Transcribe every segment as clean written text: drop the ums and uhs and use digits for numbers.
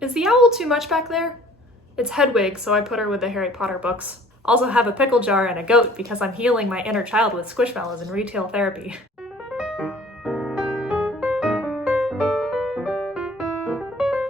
Is the owl too much back there? It's Hedwig, so I put her with the Harry Potter books. Also have a pickle jar and a goat because I'm healing my inner child with squishmallows in retail therapy.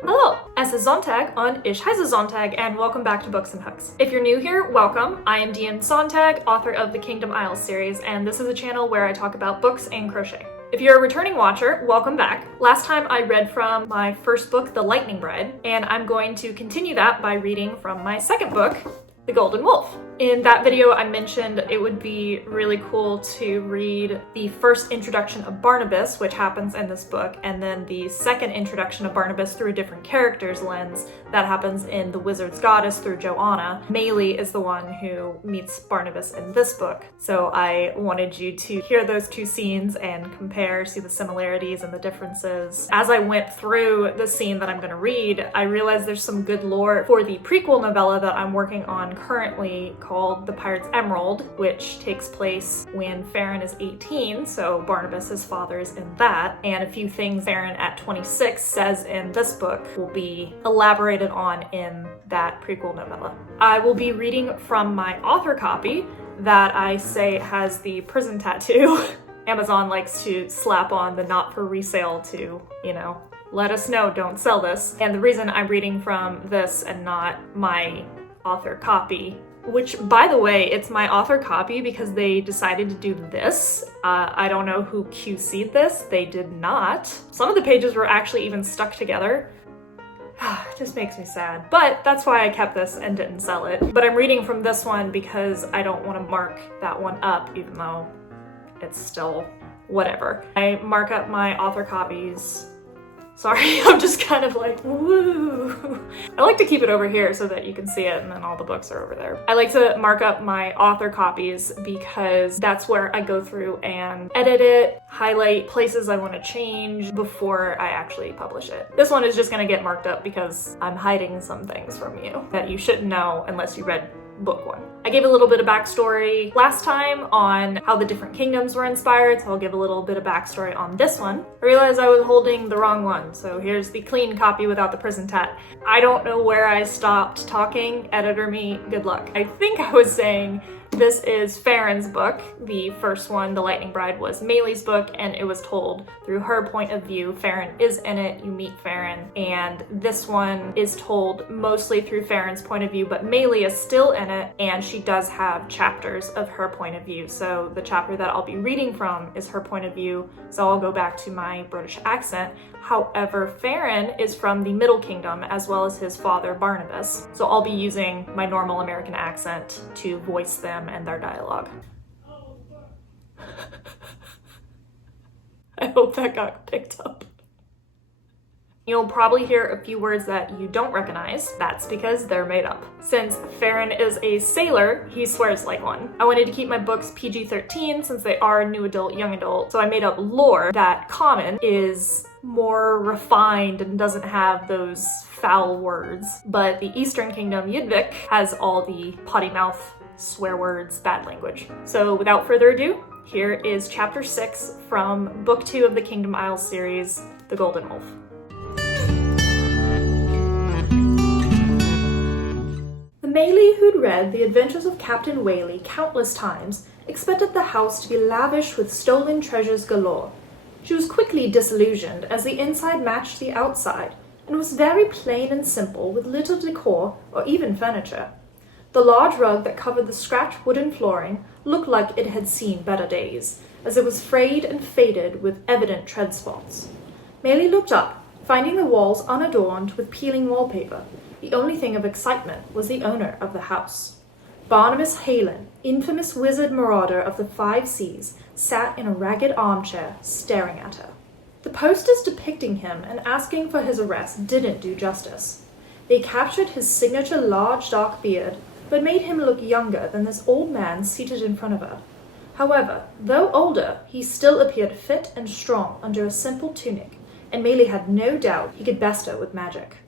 Hello, es ist Sonntag und ich heiße Sonntag and welcome back to Books and Hooks. If you're new here, welcome. I am D.M.Sonntag, author of the Kingdom Isles series, and this is a channel where I talk about books and crochet. If you're a returning watcher, welcome back. Last time I read from my first book, The Lightning Bride, and I'm going to continue that by reading from my second book, The Golden Wolf. In that video, I mentioned it would be really cool to read the first introduction of Barnabas, which happens in this book, and then the second introduction of Barnabas through a different character's lens that happens in The Wizard's Goddess through Joanna. Maylie is the one who meets Barnabas in this book. So I wanted you to hear those two scenes and compare, see the similarities and the differences. As I went through the scene that I'm going to read, I realized there's some good lore for the prequel novella that I'm working on currently called The Pirate's Emerald, which takes place when Farron is 18, so Barnabas, his father, is in that, and a few things Farron at 26 says in this book will be elaborated on in that prequel novella. I will be reading from my author copy that I say has the prison tattoo. Amazon likes to slap on the not for resale to, let us know, don't sell this. And the reason I'm reading from this and not my author copy, which, by the way, it's my author copy because they decided to do this. I don't know who QC'd this. They did not. Some of the pages were actually even stuck together. It just makes me sad. But that's why I kept this and didn't sell it. But I'm reading from this one because I don't want to mark that one up, even though it's still whatever. I mark up my author copies. Sorry, I'm just kind of like, woo. I like to keep it over here so that you can see it and then all the books are over there. I like to mark up my author copies because that's where I go through and edit it, highlight places I want to change before I actually publish it. This one is just going to get marked up because I'm hiding some things from you that you shouldn't know unless you read book one. I gave a little bit of backstory last time on how the different kingdoms were inspired, so I'll give a little bit of backstory on this one. I realized I was holding the wrong one, so here's the clean copy without the prison tat. I don't know where I stopped talking. Editor me, good luck. I think I was saying this is Farron's book. The first one, The Lightning Bride, was Maylie's book, and it was told through her point of view. Farron is in it, you meet Farron, and this one is told mostly through Farron's point of view, but Maylie is still in it, and she does have chapters of her point of view. So the chapter that I'll be reading from is her point of view, so I'll go back to my British accent. However, Farron is from the Middle Kingdom as well as his father Barnabas, so I'll be using my normal American accent to voice them and their dialogue. I hope that got picked up. You'll probably hear a few words that you don't recognize. That's because they're made up. Since Farron is a sailor, he swears like one. I wanted to keep my books PG-13 since they are new adult, young adult, so I made up lore that Common is more refined and doesn't have those foul words. But the Eastern Kingdom, Yidvik, has all the potty mouth, swear words, bad language. So without further ado, here is chapter 6 from book 2 of the Kingdom Isles series, The Golden Wolf. Maylie, who'd read The Adventures of Captain Whaley countless times, expected the house to be lavish with stolen treasures galore. She was quickly disillusioned as the inside matched the outside, and was very plain and simple with little decor or even furniture. The large rug that covered the scratched wooden flooring looked like it had seen better days, as it was frayed and faded with evident tread spots. Maylie looked up, finding the walls unadorned with peeling wallpaper. The only thing of excitement was the owner of the house. Barnabas Halen, infamous wizard marauder of the 5 seas, sat in a ragged armchair, staring at her. The posters depicting him and asking for his arrest didn't do justice. They captured his signature large dark beard, but made him look younger than this old man seated in front of her. However, though older, he still appeared fit and strong under a simple tunic, and Maylie had no doubt he could best her with magic.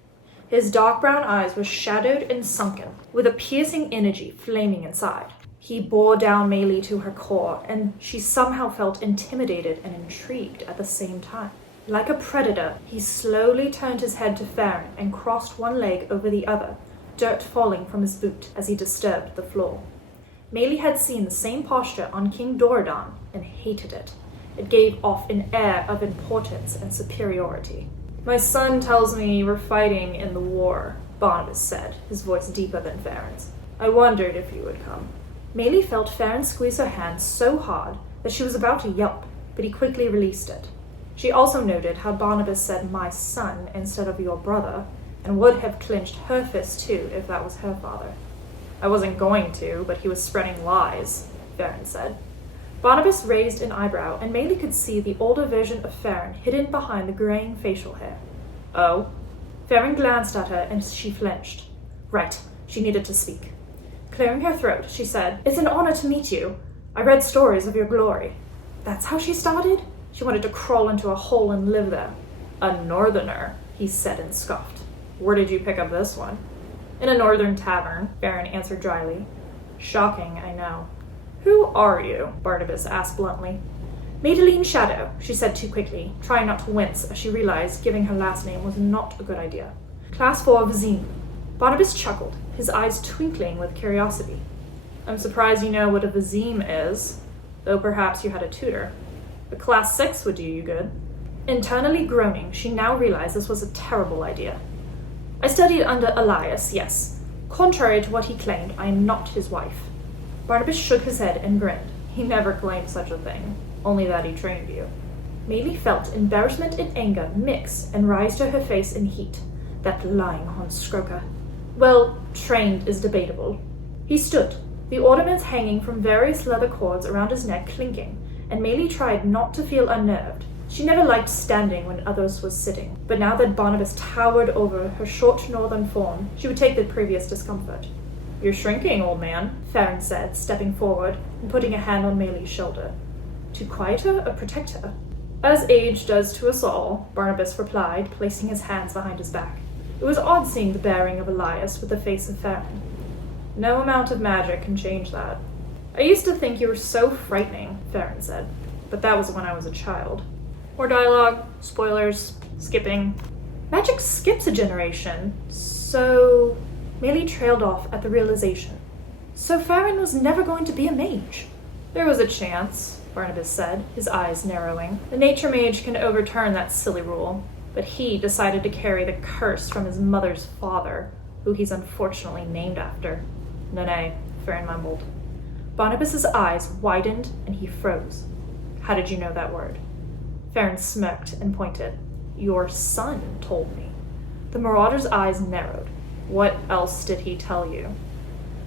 His dark brown eyes were shadowed and sunken, with a piercing energy flaming inside. He bore down Maylie to her core, and she somehow felt intimidated and intrigued at the same time. Like a predator, he slowly turned his head to Farron and crossed one leg over the other, dirt falling from his boot as he disturbed the floor. Meili had seen the same posture on King Doradon and hated it. It gave off an air of importance and superiority. "My son tells me you were fighting in the war," Barnabas said, his voice deeper than Farron's. "I wondered if you would come." Meili felt Farron squeeze her hand so hard that she was about to yelp, but he quickly released it. She also noted how Barnabas said "my son" instead of "your brother," and would have clenched her fist too if that was her father. "I wasn't going to, but he was spreading lies," Farron said. Barnabas raised an eyebrow, and Meili could see the older version of Farron hidden behind the graying facial hair. "Oh?" Farron glanced at her, and she flinched. Right, she needed to speak. Clearing her throat, she said, "It's an honor to meet you. I read stories of your glory." That's how she started? She wanted to crawl into a hole and live there. "A northerner," he said and scoffed. "Where did you pick up this one?" "In a northern tavern," Farron answered dryly. "Shocking, I know." "Who are you?" Barnabas asked bluntly. "Madeline Shadow," she said too quickly, trying not to wince as she realized giving her last name was not a good idea. "Class 4 Vizim." Barnabas chuckled, his eyes twinkling with curiosity. "I'm surprised you know what a Vizim is, though perhaps you had a tutor. A Class 6 would do you good." Internally groaning, she now realized this was a terrible idea. "I studied under Elias, yes. Contrary to what he claimed, I am not his wife." Barnabas shook his head and grinned. He never claimed such a thing, only that he trained you. Meili felt embarrassment and anger mix and rise to her face in heat. That lying Honskroka. "Well, trained is debatable." He stood, the ornaments hanging from various leather cords around his neck clinking, and Meili tried not to feel unnerved. She never liked standing when others was sitting, but now that Barnabas towered over her short northern form, she would take the previous discomfort. "You're shrinking, old man," Farron said, stepping forward and putting a hand on Meili's shoulder. To quiet her or protect her? "As age does to us all," Barnabas replied, placing his hands behind his back. It was odd seeing the bearing of Elias with the face of Farron. "No amount of magic can change that." "I used to think you were so frightening," Farron said, "but that was when I was a child." More dialogue, spoilers, skipping. Magic skips a generation, so... Meili trailed off at the realization. So Farron was never going to be a mage. "There was a chance," Barnabas said, his eyes narrowing. "The nature mage can overturn that silly rule, but he decided to carry the curse from his mother's father, who he's unfortunately named after." "Nay," Farron mumbled. Barnabas's eyes widened and he froze. "How did you know that word?" Farron smirked and pointed. "Your son told me." The marauder's eyes narrowed. "What else did he tell you?"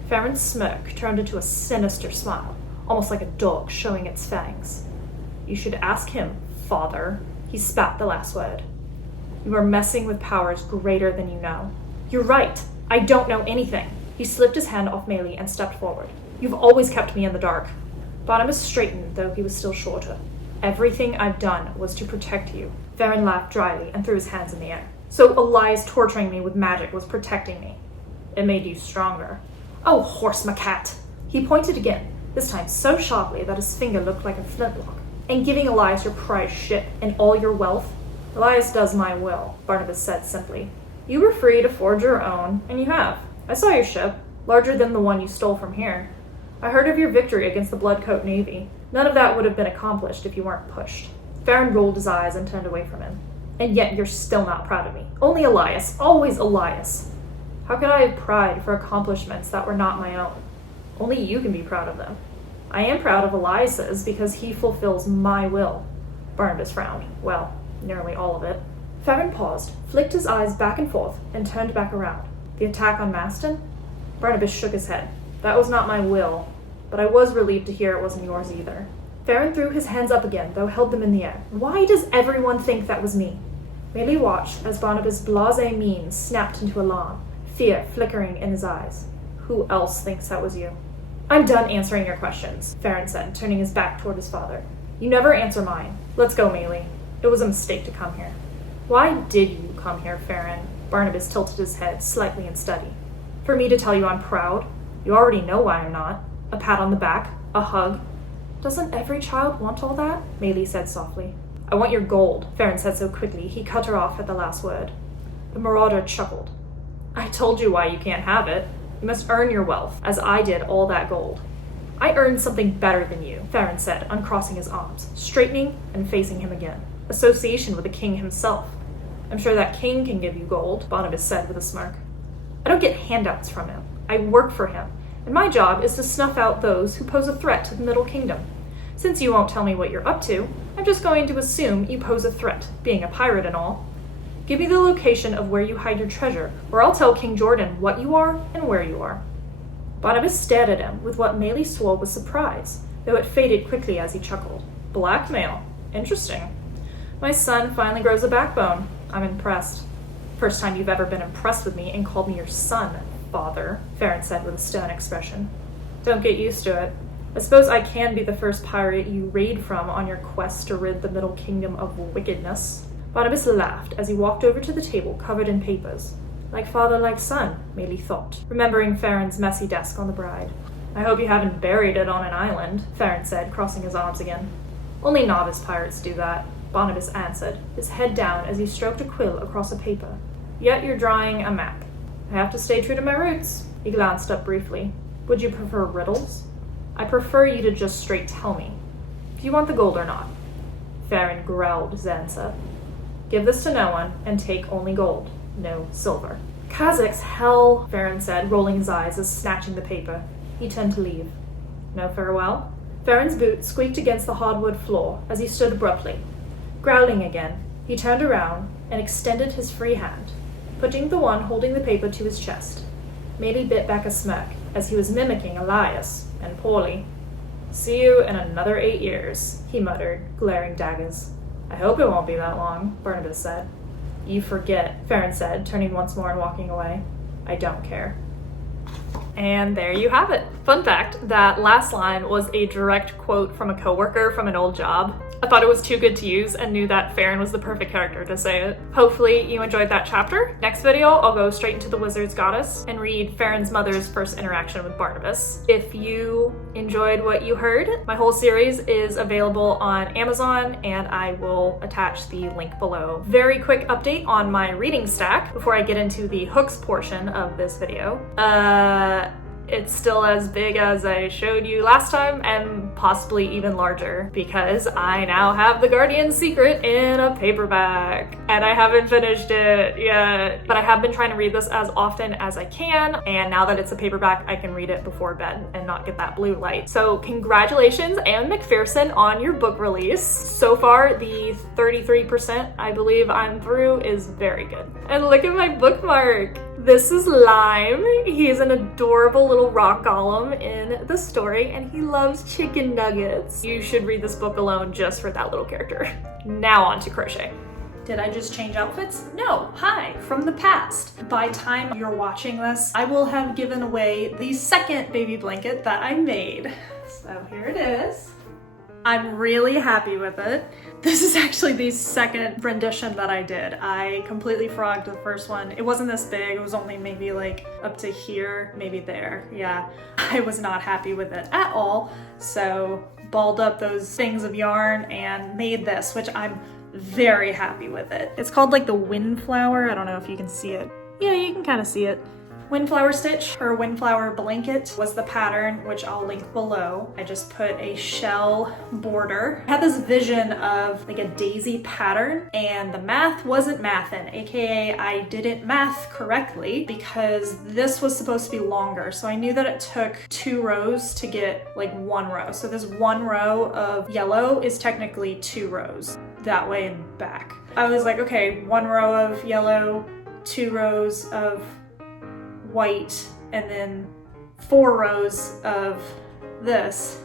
Farron's smirk turned into a sinister smile, almost like a dog showing its fangs. "You should ask him, father." He spat the last word. "You are messing with powers greater than you know." "You're right. I don't know anything." He slipped his hand off Meili and stepped forward. "You've always kept me in the dark." Barnabas straightened, though he was still shorter. "Everything I've done was to protect you." Farron laughed dryly and threw his hands in the air. "So Elias torturing me with magic was protecting me. It made you stronger." "Oh, horse macat!" He pointed again, this time so sharply that his finger looked like a flintlock. "And giving Elias your prize ship and all your wealth?" "Elias does my will," Barnabas said simply. "You were free to forge your own, and you have. I saw your ship, larger than the one you stole from here. I heard of your victory against the Bloodcoat Navy. None of that would have been accomplished if you weren't pushed." Farron rolled his eyes and turned away from him. "And yet you're still not proud of me. Only Elias, always Elias." "How could I have pride for accomplishments that were not my own? Only you can be proud of them." "I am proud of Elias's because he fulfills my will." Barnabas frowned. "Well, nearly all of it." Farron paused, flicked his eyes back and forth, and turned back around. "The attack on Maston?" Barnabas shook his head. "That was not my will, but I was relieved to hear it wasn't yours either." Farron threw his hands up again, though held them in the air. "Why does everyone think that was me?" Meili watched as Barnabas' blasé mien snapped into alarm, fear flickering in his eyes. "Who else thinks that was you?" "I'm done answering your questions," Farron said, turning his back toward his father. "You never answer mine. Let's go, Meili. It was a mistake to come here." "Why did you come here, Farron?" Barnabas tilted his head slightly in study. "For me to tell you I'm proud? You already know why I'm not. A pat on the back, a hug." "Doesn't every child want all that?" Meili said softly. I want your gold, Farron said so quickly he cut her off at the last word. The marauder chuckled. I told you why you can't have it. You must earn your wealth, as I did all that gold. I earned something better than you, Farron said, uncrossing his arms, straightening and facing him again. Association with the king himself. I'm sure that king can give you gold, Barnabas said with a smirk. I don't get handouts from him. I work for him, and my job is to snuff out those who pose a threat to the Middle Kingdom. Since you won't tell me what you're up to, I'm just going to assume you pose a threat, being a pirate and all. Give me the location of where you hide your treasure, or I'll tell King Jordan what you are and where you are. Barnabas stared at him with what Maylie swore was surprise, though it faded quickly as he chuckled. Blackmail. Interesting. My son finally grows a backbone. I'm impressed. First time you've ever been impressed with me and called me your son, father, Farron said with a stern expression. Don't get used to it. I suppose I can be the first pirate you raid from on your quest to rid the Middle Kingdom of wickedness. Barnabas laughed as he walked over to the table covered in papers. Like father, like son, Maylie thought, remembering Farron's messy desk on the bride. I hope you haven't buried it on an island, Farron said, crossing his arms again. Only novice pirates do that, Barnabas answered, his head down as he stroked a quill across a paper. Yet you're drawing a map. I have to stay true to my roots. He glanced up briefly. Would you prefer riddles? I prefer you to just straight tell me. Do you want the gold or not? Farron growled his answer. Give this to no one, and take only gold. No silver. Kazakh's hell, Farron said, rolling his eyes as snatching the paper. He turned to leave. No farewell? Farron's boot squeaked against the hardwood floor as he stood abruptly. Growling again, he turned around and extended his free hand, putting the one holding the paper to his chest. Maylie bit back a smirk as he was mimicking Elias, and poorly. See you in another 8 years, he muttered, glaring daggers. I hope it won't be that long, Barnabas said. You forget, Farron said, turning once more and walking away. I don't care. And there you have it. Fun fact, that last line was a direct quote from a coworker from an old job. I thought it was too good to use and knew that Farron was the perfect character to say it. Hopefully you enjoyed that chapter. Next video, I'll go straight into the Wizard's Goddess and read Farron's mother's first interaction with Barnabas. If you enjoyed what you heard, my whole series is available on Amazon and I will attach the link below. Very quick update on my reading stack before I get into the hooks portion of this video. It's still as big as I showed you last time and possibly even larger because I now have The Guardian's Secret in a paperback and I haven't finished it yet, but I have been trying to read this as often as I can, and now that it's a paperback I can read it before bed and not get that blue light. So congratulations, Anne McPherson, on your book release. So far the 33% I believe I'm through is very good. And look at my bookmark! This is Lime. He's an adorable little rock golem in the story and he loves chicken nuggets. You should read this book alone just for that little character. Now on to crochet. Did I just change outfits? No. Hi, from the past. By time you're watching this, I will have given away the second baby blanket that I made. So here it is. I'm really happy with it. This is actually the second rendition that I did. I completely frogged the first one. It wasn't this big, it was only maybe like up to here, maybe there. Yeah, I was not happy with it at all. So balled up those things of yarn and made this, which I'm very happy with it. It's called like the Windflower. I don't know if you can see it. Yeah, you can kind of see it. Windflower stitch, or windflower blanket, was the pattern, which I'll link below. I just put a shell border. I had this vision of like a daisy pattern and the math wasn't mathin', aka I didn't math correctly because this was supposed to be longer. So I knew that it took 2 rows to get like 1 row. So this 1 row of yellow is technically 2 rows, that way and back. I was like, okay, 1 row of yellow, 2 rows of white, and then 4 rows of this.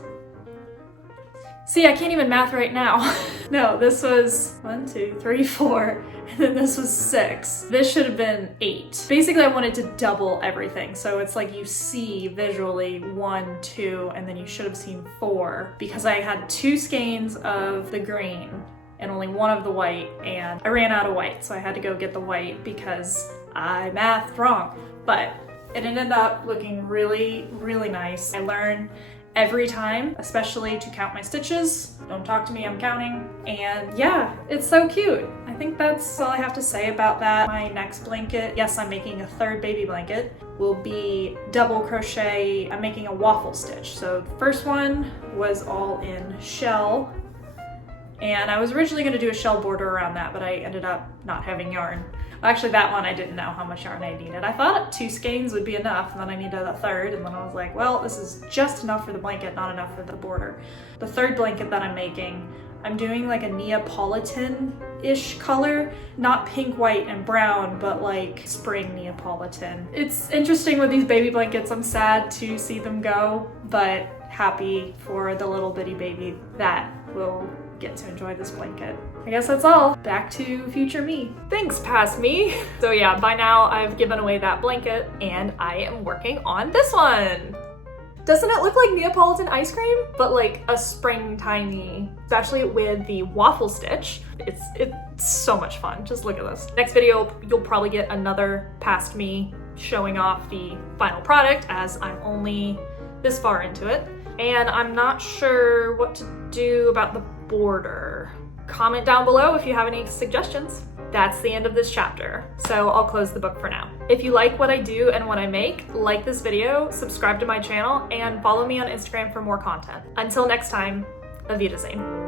See, I can't even math right now. No, this was 1, 2, 3, 4, and then this was 6. This should have been 8. Basically, I wanted to double everything. So it's like you see visually 1, 2, and then you should have seen 4 because I had 2 skeins of the green and only 1 of the white, and I ran out of white, so I had to go get the white because I mathed wrong. But it ended up looking really, really nice. I learned every time, especially to count my stitches. Don't talk to me, I'm counting. And yeah, it's so cute. I think that's all I have to say about that. My next blanket, yes, I'm making a third baby blanket, will be double crochet. I'm making a waffle stitch. So the first one was all in shell, and I was originally going to do a shell border around that, but I ended up not having yarn. Actually, that one I didn't know how much yarn I needed. I thought 2 skeins would be enough, and then I needed a third, and then I was like, well, this is just enough for the blanket, not enough for the border. The third blanket that I'm making, I'm doing like a Neapolitan-ish color, not pink, white, and brown, but like spring Neapolitan. It's interesting with these baby blankets. I'm sad to see them go, but happy for the little bitty baby that will get to enjoy this blanket. I guess that's all. Back to future me. Thanks, past me. So yeah, by now I've given away that blanket and I am working on this one. Doesn't it look like Neapolitan ice cream? But like a springtimey, especially with the waffle stitch. It's so much fun. Just look at this. Next video, you'll probably get another past me showing off the final product, as I'm only this far into it. And I'm not sure what to do about the border. Comment down below if you have any suggestions. That's the end of this chapter, so I'll close the book for now. If you like what I do and what I make, like this video, subscribe to my channel, and follow me on Instagram for more content. Until next time, Auf Wiedersehen.